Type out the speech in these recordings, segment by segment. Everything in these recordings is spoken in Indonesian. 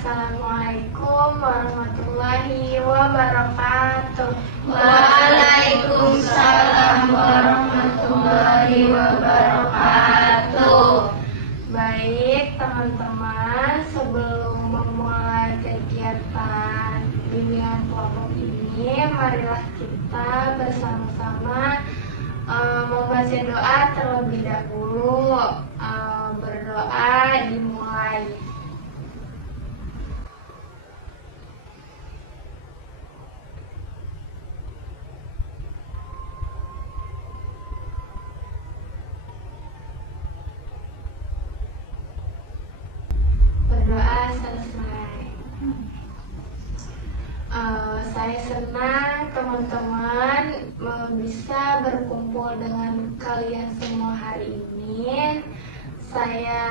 Assalamualaikum warahmatullahi wabarakatuh. Waalaikumsalam warahmatullahi wabarakatuh. Baik teman-teman, sebelum memulai kegiatan bimbingan kelompok ini, marilah kita bersama-sama membaca doa terlebih dahulu. Berdoa dimulai. Berdoa selesai. Saya senang teman-teman bisa berkumpul dengan kalian semua hari ini. Saya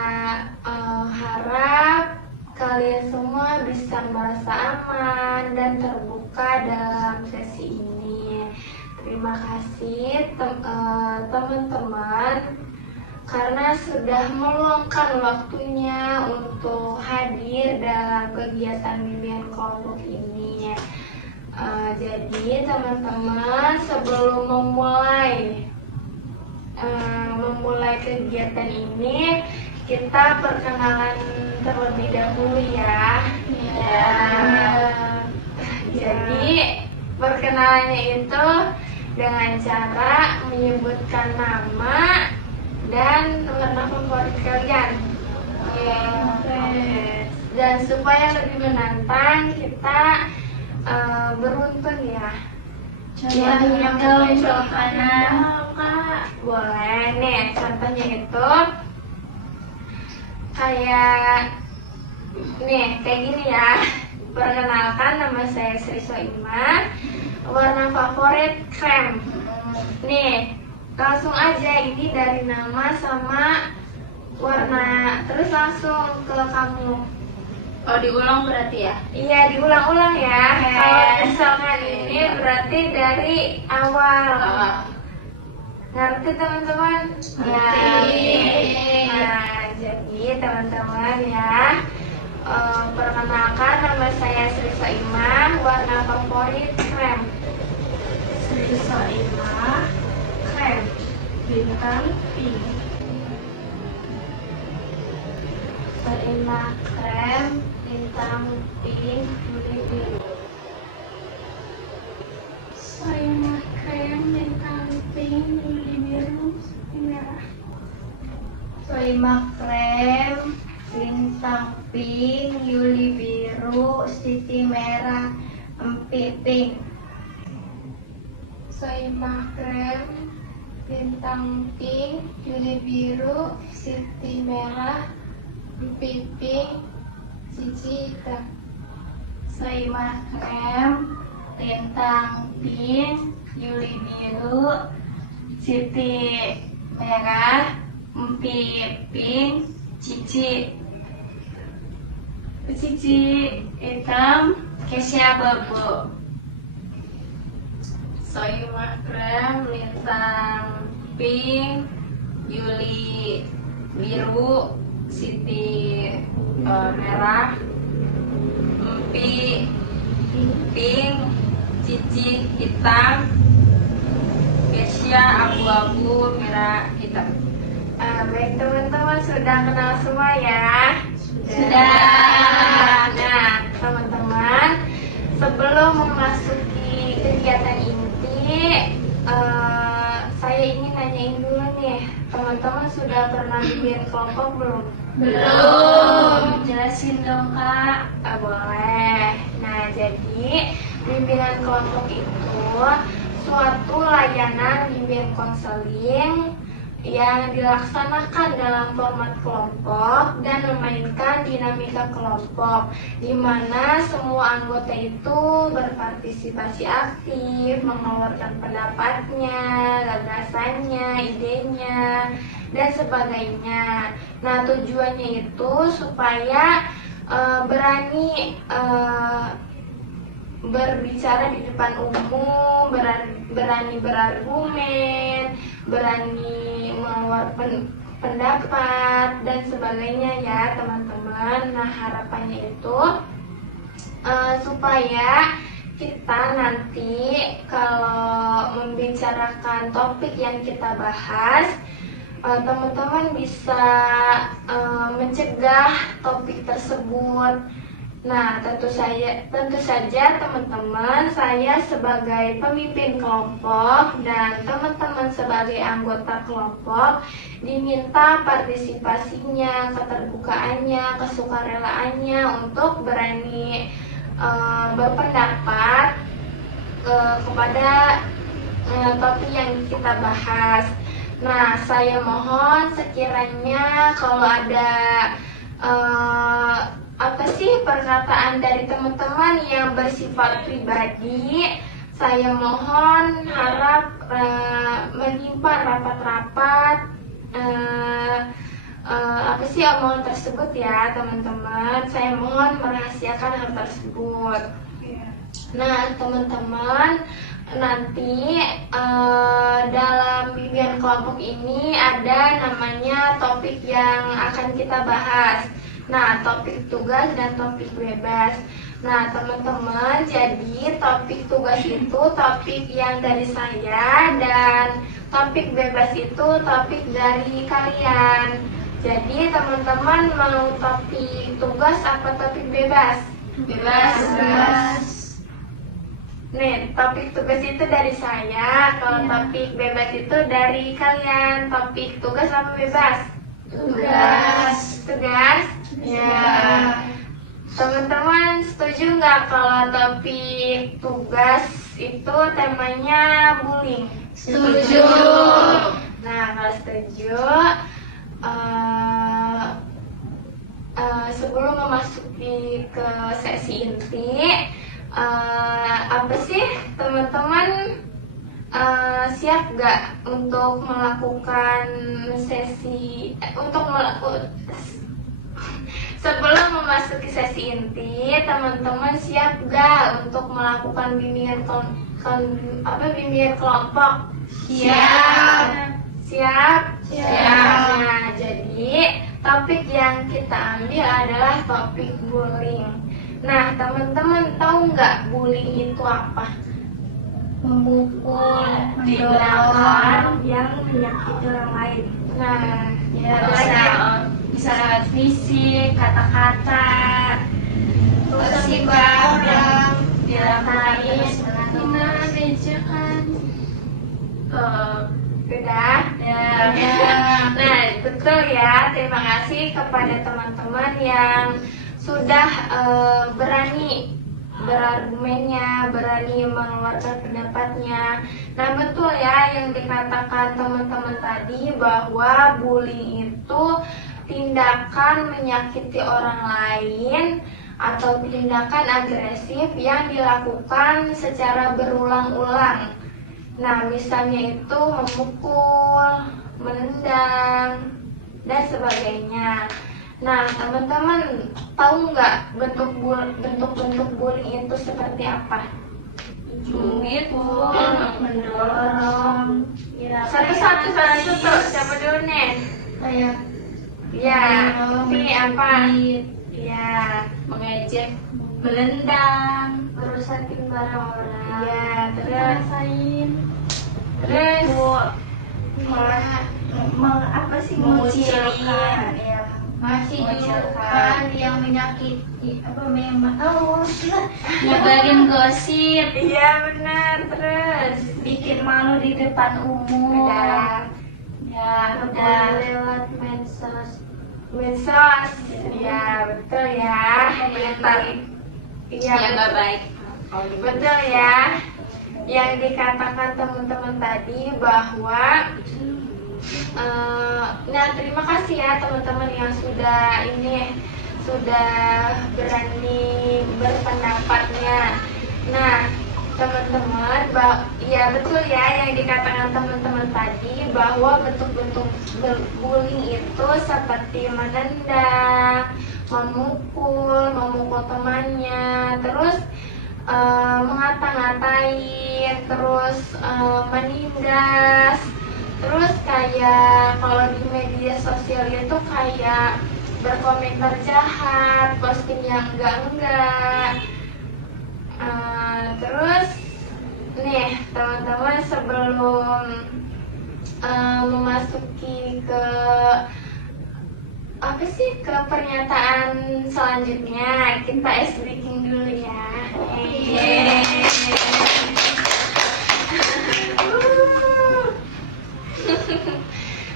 harap kalian semua bisa merasa aman dan terbuka dalam sesi ini. Terima kasih teman-teman karena sudah meluangkan waktunya untuk hadir dalam kegiatan bimbingan kelompok ini. Jadi teman-teman, sebelum memulai kegiatan ini, kita perkenalan terlebih dahulu ya. Jadi perkenalannya itu dengan cara menyebutkan nama dan warna favorit kalian. Dan supaya lebih menantang, kita beruntun ya. Contohnya contohnya Kak, boleh nih. Contohnya itu kayak gini ya. Perkenalkan, nama saya Sri Soimah. Warna favorit krem. Nih, langsung aja, ini dari nama sama warna, terus langsung ke kamu. Oh, diulang berarti ya? Iya, diulang-ulang ya. Kalau misalkan ini berarti dari awal. Ngerti teman-teman? Ngerti. Nah, jadi teman-teman ya, perkenalkan, nama saya Sri Soimah. Warna favorit krem. Sri Soimah, Krem. bintang pink. Soimah krem, bintang pink, biru. Soimah krem, bintang pink, biru, merah. Soimah krem, bintang pink, Yuli biru, Siti merah, Empi pink. Soimah krem, bintang pink, Yuli biru, Siti merah, Empi pink, Cici hitam. Soimah krem, bintang pink, Yuli biru, Siti merah, Empi pink, Cici hitam, Kesya abu-abu. Soimah krem, bintang pink, Yuli biru, Siti merah, Empi pink, Cici hitam, fuchsia, abu-abu, merah, hitam. Baik teman-teman, sudah kenal semua ya? Sudah. Nah teman-teman, sebelum memasuki kegiatan inti, saya ingin nanyain dulu nih, teman-teman sudah pernah bikin kelompok belum? Belum. Jelasin dong Kak. Boleh. Nah, jadi bimbingan kelompok itu suatu layanan bimbingan konseling yang dilaksanakan dalam format kelompok dan memainkan dinamika kelompok, di mana semua anggota itu berpartisipasi aktif, mengeluarkan pendapatnya, gagasannya, idenya, dan sebagainya. Nah, tujuannya itu supaya berani berbicara di depan umum, berani berargumen, berani mengeluarkan pendapat dan sebagainya ya teman-teman. Nah, harapannya itu supaya kita nanti kalau membicarakan topik yang kita bahas, teman-teman bisa mencegah topik tersebut. Nah, tentu saja teman-teman, saya sebagai pemimpin kelompok dan teman-teman sebagai anggota kelompok diminta partisipasinya, keterbukaannya, kesukarelaannya untuk berani berpendapat kepada topik yang kita bahas. Nah, saya mohon sekiranya kalau ada perkataan dari teman-teman yang bersifat pribadi, saya mohon harap menyimpan rapat-rapat omongan tersebut ya teman-teman. Saya mohon merahasiakan hal tersebut. Nah teman-teman, nanti dalam bimbingan kelompok ini ada namanya topik yang akan kita bahas. Nah, topik tugas dan topik bebas. Nah, teman-teman, jadi topik tugas itu topik yang dari saya dan topik bebas itu topik dari kalian. Jadi, teman-teman mau topik tugas apa topik bebas? Bebas. Nih, topik tugas itu dari saya, kalau topik bebas itu dari kalian. Topik tugas apa bebas? Tugas. Tugas? Ya. Teman-teman setuju nggak kalau topik tugas itu temanya bullying? Setuju. Nah, kalau setuju, sebelum memasuki ke sesi inti, apa sih teman-teman siap gak untuk melakukan sesi sebelum memasuki sesi inti, teman-teman siap gak untuk melakukan bimbingan bimbingan kelompok? Siap. Siap? Siap. Nah, jadi topik yang kita ambil adalah topik bullying. Nah, teman-teman tahu nggak bullying itu apa? Memukul, Tindakan yang menyakiti orang lain. Nah, ya, bisa lewat fisik, kata-kata, terus orang, dilakukan dengan ejekan. Udah? Ya. Nah, betul ya. Terima kasih kepada teman-teman yang sudah berani berargumennya, berani mengeluarkan pendapatnya. Nah, betul ya yang dikatakan teman-teman tadi bahwa bullying itu tindakan menyakiti orang lain atau tindakan agresif yang dilakukan secara berulang-ulang. Nah, misalnya itu memukul, menendang, dan sebagainya. Nah, teman-teman tahu nggak bentuk-bentuk bullying itu seperti apa? Mengikut, mendorong. Satu-satu tuh, siapa dulu nih? Kayak Ya, ini apa? Ya, mengejek, melendang, merusakin barang orang. Ya, terus rasain, terus memang nyebarin gosip. Iya benar, terus Bikin malu di depan umum. udah Ya udah. lewat medsos. Ya betul ya. Bentar. Iya Ya nggak baik. betul ya. Yang dikatakan teman-teman tadi bahwa nah terima kasih ya teman-teman yang sudah berani berpendapatnya. Nah teman-teman, ya betul ya yang dikatakan teman-teman tadi bahwa bentuk-bentuk bullying itu seperti menendang, memukul temannya, terus ngata-ngatain, terus menindas, terus kayak kalau di media sosial itu kayak berkomentar jahat, posting yang enggak. Terus nih teman-teman, sebelum memasuki ke ke pernyataan selanjutnya, kita ice breaking dulu ya.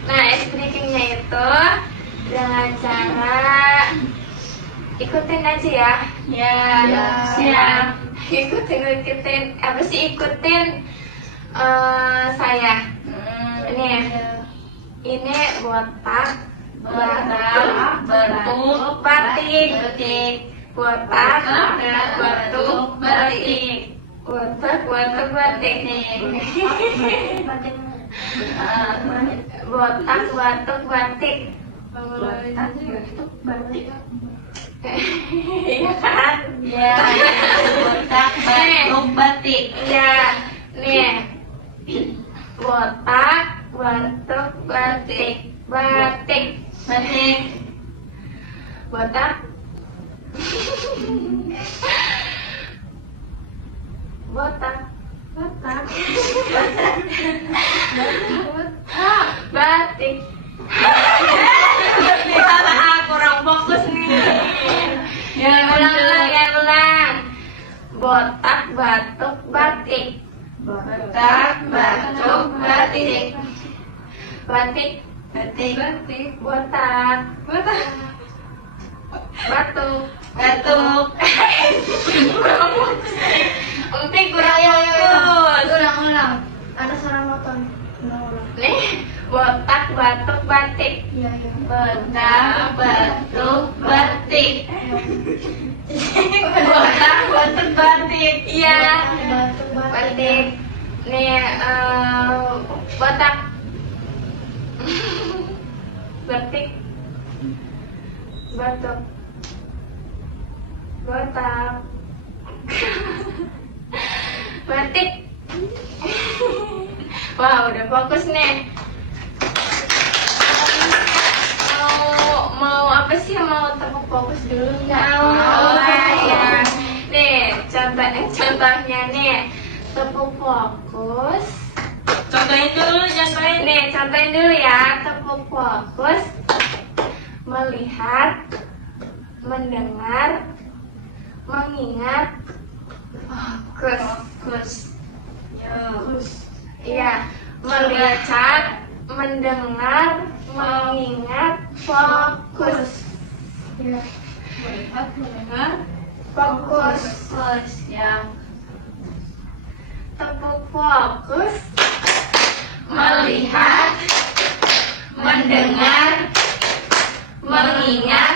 Nah, ice breakingnya itu dengan cara ikutin aja ya. Ya, Siap. Ikutin ikutin saya. Ini botak, bentuk, batik, botak, bentuk, batik, botak, bentuk, batik, botak, batuk, batik, iya kan? Ya, botak, batuk, batik. Ya, nih, botak, batuk, batik, batik, Batik. botak, botak, botak, batik. Kurang fokus nih. Ya ulang. Botak, batuk, batik. Botak, batuk, batik. Batik, Batik. botak, batuk. Empik kurang fokus. Ulang. Ada suara motor. Ulang. Nih, botak, batuk, batik. Iya. Botak, batuk, batik. Botak, batuk, batik. Iya. Batik. Nih, botak. Batik. Batuk. Botak. Batik. Wah, udah fokus nih. Mau apa sih? Mau tepuk fokus dulu nggak? Mau. Ya. Nih, contohnya nih, tepuk fokus. Contohin dulu, Nih, contohin dulu ya, tepuk fokus, melihat, mendengar, mengingat, fokus. Iya, melihat, mendengar, mengingat, fokus. Melihat, mendengar, Fokus. Ya. Tepuk fokus, melihat, mendengar, mengingat,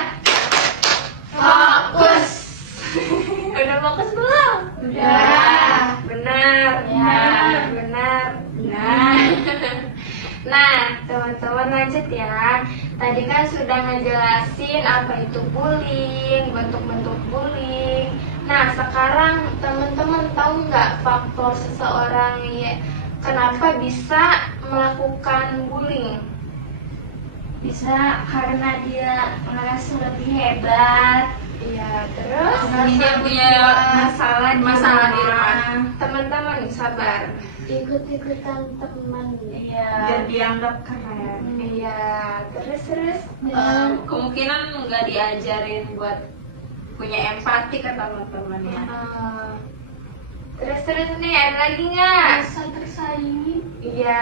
fokus. Udah fokus belum? Udah. Benar. Ya. Benar. Nah, teman-teman lanjut ya. Tadi kan sudah ngejelasin apa itu bullying, bentuk-bentuk bullying. Nah, sekarang teman-teman tahu nggak faktor seseorang ya kenapa bisa melakukan bullying? Bisa karena dia merasa lebih hebat. Iya, terus Dia punya masalah di rumah. Teman-teman sabar. Ikut-ikutan teman. Iya. Biar dianggap keren. Iya, terus. Kemungkinan nggak diajarin buat punya empati ke teman-temannya. Terus nih ada lagi nggak? Merasa tersaingi. Iya,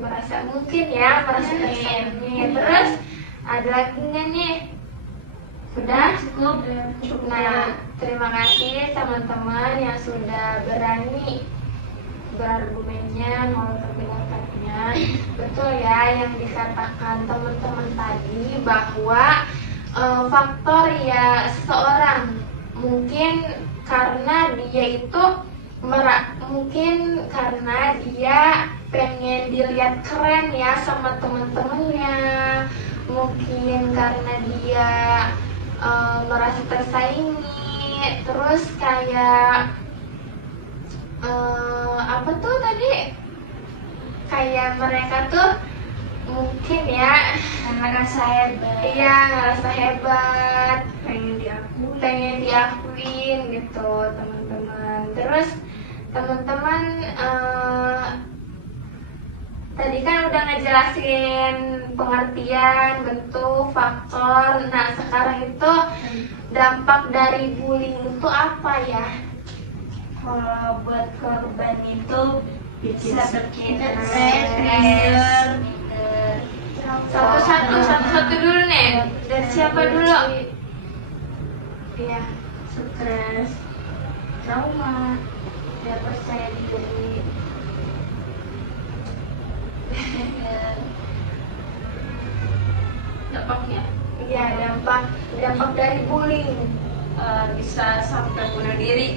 merasa mungkin ya merasa tersaingi. Terus ada lagi nggak nih? Sudah? Cukup. Nah, terima kasih teman-teman yang sudah berani berargumennya maupun pendapatnya. Betul ya yang dikatakan teman-teman tadi bahwa faktor ya seseorang mungkin karena dia itu mungkin karena dia pengen dilihat keren ya sama teman-temannya, mungkin karena dia merasa tersaingi, terus kayak apa tuh tadi, kayak mereka tuh mungkin ya Merasa hebat. iya ngerasa hebat, Pengen diakui. diakuin gitu teman-teman. Terus teman-teman tadi kan udah ngejelasin pengertian, bentuk, faktor. Nah sekarang itu dampak dari bullying itu apa ya? Kalau buat korban itu bisa bikin stres, minder. Satu-satu dulu nih. Dari siapa dulu? Iya. Stres, trauma, tidak percaya diri. Dampaknya Iya, dampak dari bullying. bisa sampai bunuh diri.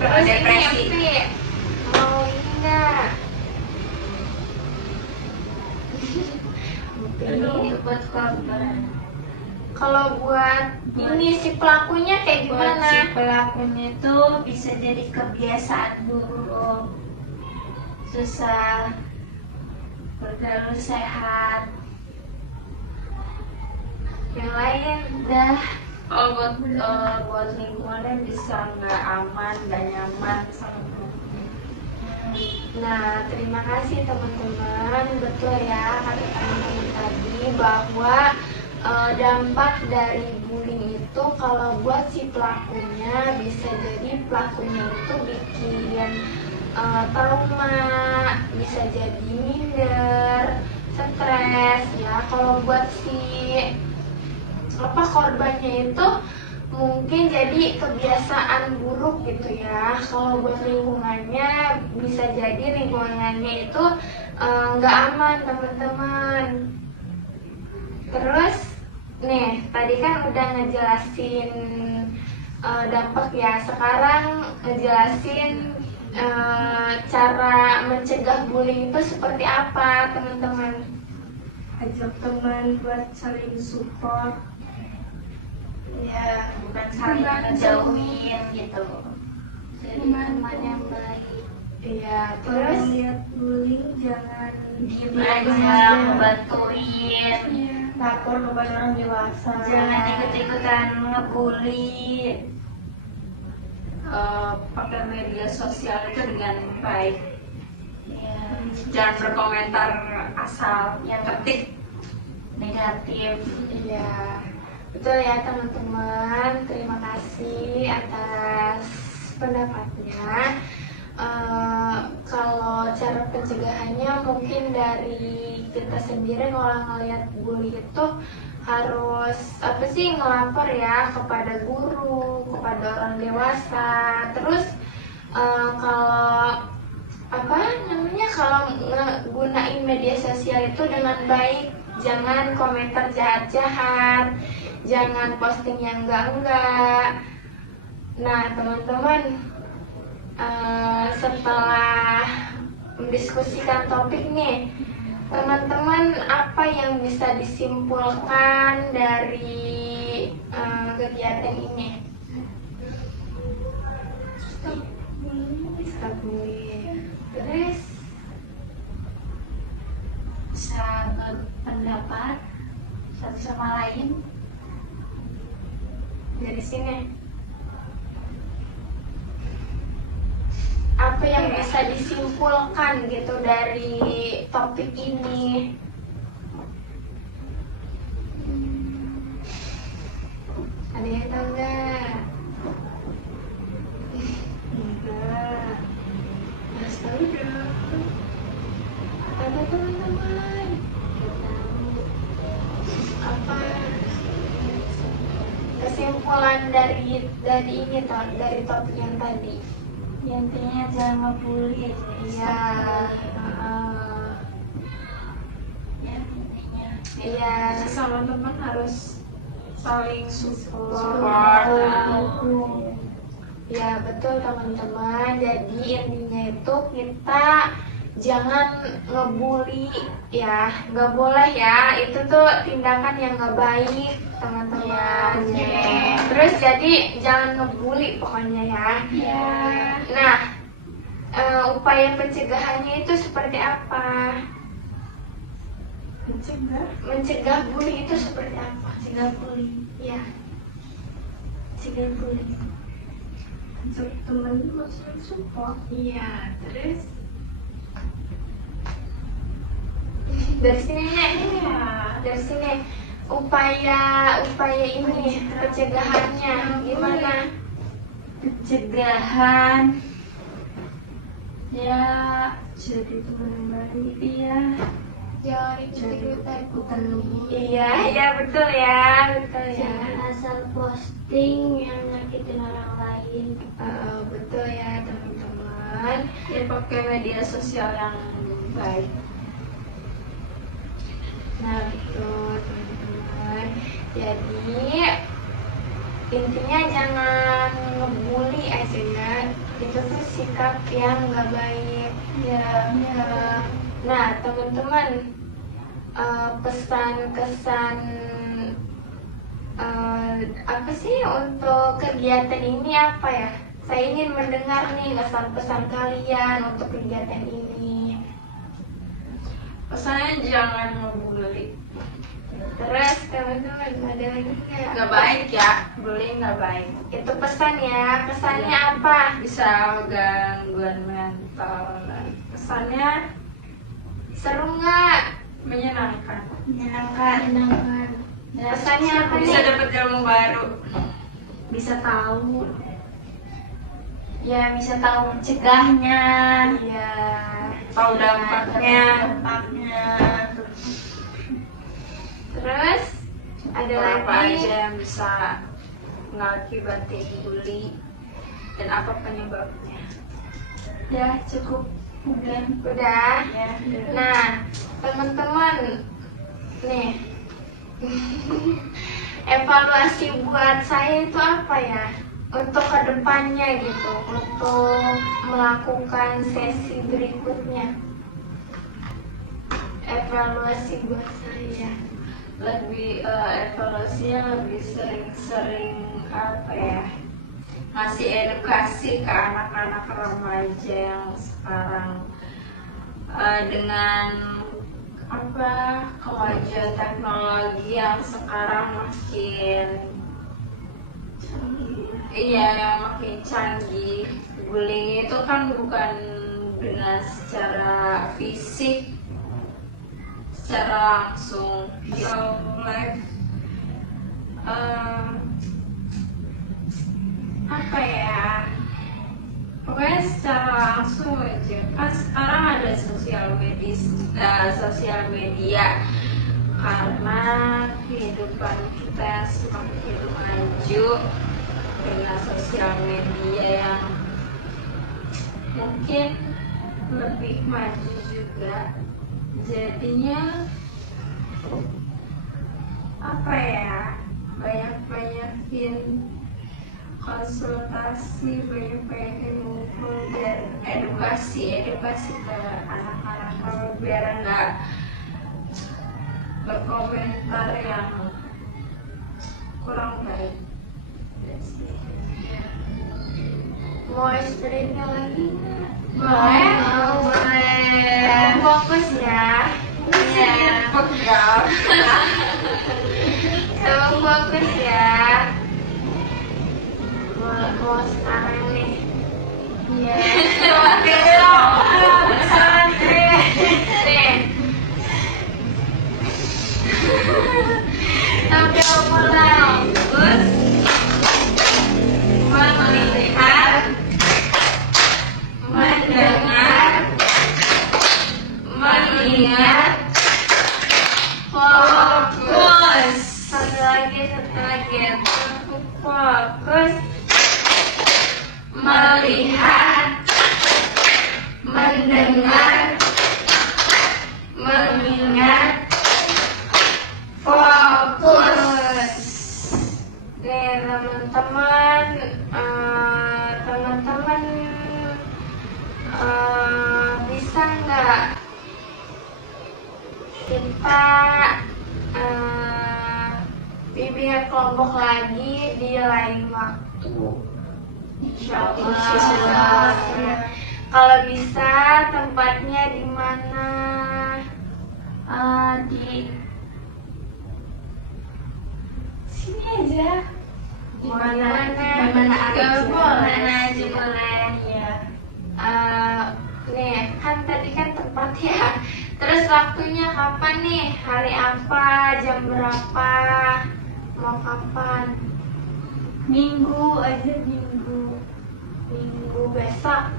Terus Depresi. ini Epi, mau ini enggak? Itu buat korban. Kalau buat ini si pelakunya kayak Buat gimana? si pelakunya itu bisa jadi kebiasaan buruk, susah bergaul sehat. Yang lain Dah Kalau buat lingkungannya bisa nggak aman, nggak nyaman sama teman-teman. Nah, terima kasih teman-teman. Betul ya kata teman-teman tadi bahwa dampak dari bullying itu kalau buat si pelakunya bisa jadi pelakunya itu bikin trauma, bisa jadi minder, stres ya. Kalau buat si korbannya itu mungkin jadi kebiasaan buruk gitu ya. Kalau buat lingkungannya bisa jadi lingkungannya itu nggak aman teman-teman. Terus nih tadi kan udah ngejelasin dampak ya. Sekarang ngejelasin cara mencegah bullying itu seperti apa teman-teman. ajak teman buat saling support. Ya, Bukan saling jauhin gitu. Jadi teman yang baik. iya. Kalau Terus lihat bullying jangan Diem aja. aja, ngebantuin. Iya. lapor kepada orang dewasa. Jangan ikut-ikutan ngebully. Pakai media sosial itu dengan baik. Ya, Jangan berkomentar asal yang ketik. negatif. Iya, betul ya teman-teman. Terima kasih atas pendapatnya. Kalau cara pencegahannya mungkin dari kita sendiri kalau ngelihat bully itu harus apa sih ngelapor ya kepada guru, kepada orang dewasa. Terus kalau apa namanya kalau gunain media sosial itu dengan baik, jangan komentar jahat-jahat, jangan posting yang enggak. Nah teman-teman, setelah mendiskusikan topik nih, teman-teman apa yang bisa disimpulkan dari kegiatan ini? Stop bullying. Terus Bisa berpendapat satu sama lain. dari sini apa yang bisa disimpulkan gitu dari topik ini? Ada yang tahu nggak? Enggak. Mas tahu dong. Apa teman-teman? Apa kesimpulan dari ini toh, dari topik yang tadi? Ya, intinya jangan ngebully aja. Iya. Ya, intinya. Iya. Sesama teman harus saling support. Ya betul teman-teman. Jadi intinya itu kita jangan ngebully ya, nggak boleh ya. Itu tuh tindakan yang nggak baik teman-teman. Iya. Terus jadi jangan ngebully pokoknya ya. Ya. Nah, upaya pencegahannya itu seperti apa? Mencegah bully itu seperti apa? Cegah bully. Ya, Cegah bully. teman maksudnya support. Iya, terus dari sini Nek. Dari sini upaya ini pencegahannya gimana? Pencegahan. Ya, jadi teman baik. Iya. Jangan ikutan bully. Iya betul ya, betul ya. Jangan asal posting yang nyakitin orang lain. Betul ya teman-teman. Ya pakai media sosial yang baik. Nah betul teman-teman. Jadi intinya jangan ngebully aja ya. Itu tuh sikap yang nggak baik. Ya. Nah teman-teman, pesan-kesan apa sih untuk kegiatan ini apa ya? Saya ingin mendengar nih kesan-pesan kalian untuk kegiatan ini. Pesannya jangan ngebully. Terus teman-teman ada lagi nggak? Nggak baik ya, bullying nggak baik. Itu pesan ya. Kesannya apa? Bisa gangguan mental. Kesannya Seru nggak? menyenangkan. Menyenangkan. Ya, Pesannya apa Bisa nih? dapat ilmu baru. bisa tahu. Ya, bisa tahu mencegahnya. Iya. Tahu dampaknya. Dampaknya. Terus ada Apa lagi? aja yang bisa mengakibatkan bully dan apa penyebabnya. Ya, cukup. Mungkin. Udah. Ya. Nah, teman-teman, nih evaluasi buat saya itu apa ya? Untuk kedepannya gitu, untuk melakukan sesi berikutnya. Evaluasi buat saya. Lebih evaluasinya lebih sering-sering apa ya, ngasih edukasi ke anak-anak remaja yang sekarang dengan apa kemajuan teknologi yang sekarang makin yang makin canggih. Bullying itu kan bukan dengan secara fisik, secara langsung. Apa ya, pokoknya secara langsung aja. Kan sekarang ada sosial media karena kehidupan kita yang semakin maju dengan sosial media yang mungkin lebih maju juga. Jadinya apa ya, banyak-banyakin konsultasi, banyak-banyakin ngumpul dan edukasi ke anak-anak biar nggak berkomentar yang kurang baik. Mau explain-nya lagi nggak? Boleh. Boleh. Fokus ya. Iya, pegal. Coba fokus ya. Mau sekarang nih. Iya. Oke dong. Nih. Sampai mulai. Terus. kita bimbingan kelompok lagi di lain waktu. Insya Allah. Kalau bisa tempatnya di mana? Di Sini aja. di mana aja. mana aja boleh ya. Nih, kan tadi kan tempatnya. Terus waktunya kapan nih? Hari apa? Jam berapa? Mau kapan? Minggu aja, minggu. Minggu besok.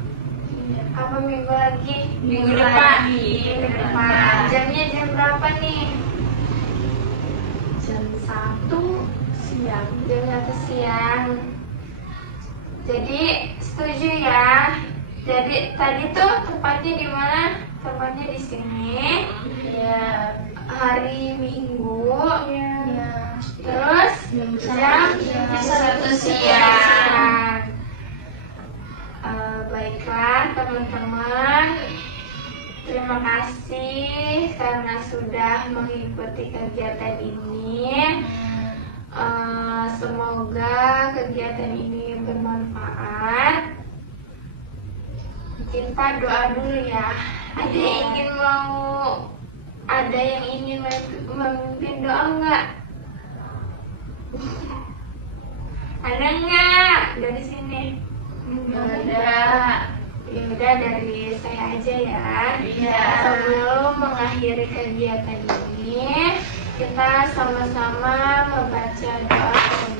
Apa minggu lagi? Minggu depan. Minggu depan. Jamnya jam berapa nih? Jam 1 siang. Jam 1 siang. Jadi setuju ya. Jadi tadi tuh tempatnya di mana? Tempatnya di sini. Ya. Hari Minggu. Ya. Terus jam 1 siang. Baiklah teman-teman, terima kasih karena sudah mengikuti kegiatan ini. Semoga kegiatan ini bermanfaat. Kita doa dulu ya. Ada yang ingin memimpin doa nggak? Ada nggak dari sini? Ada. Ya udah dari saya aja ya. Iya. Sebelum mengakhiri kegiatan ini, kita sama-sama membaca doa